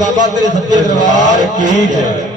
ਬਾਬਾ ਤੇਰੇ ਸੱਚੇ ਦਰਬਾਰ ਕੀ ਜੈ।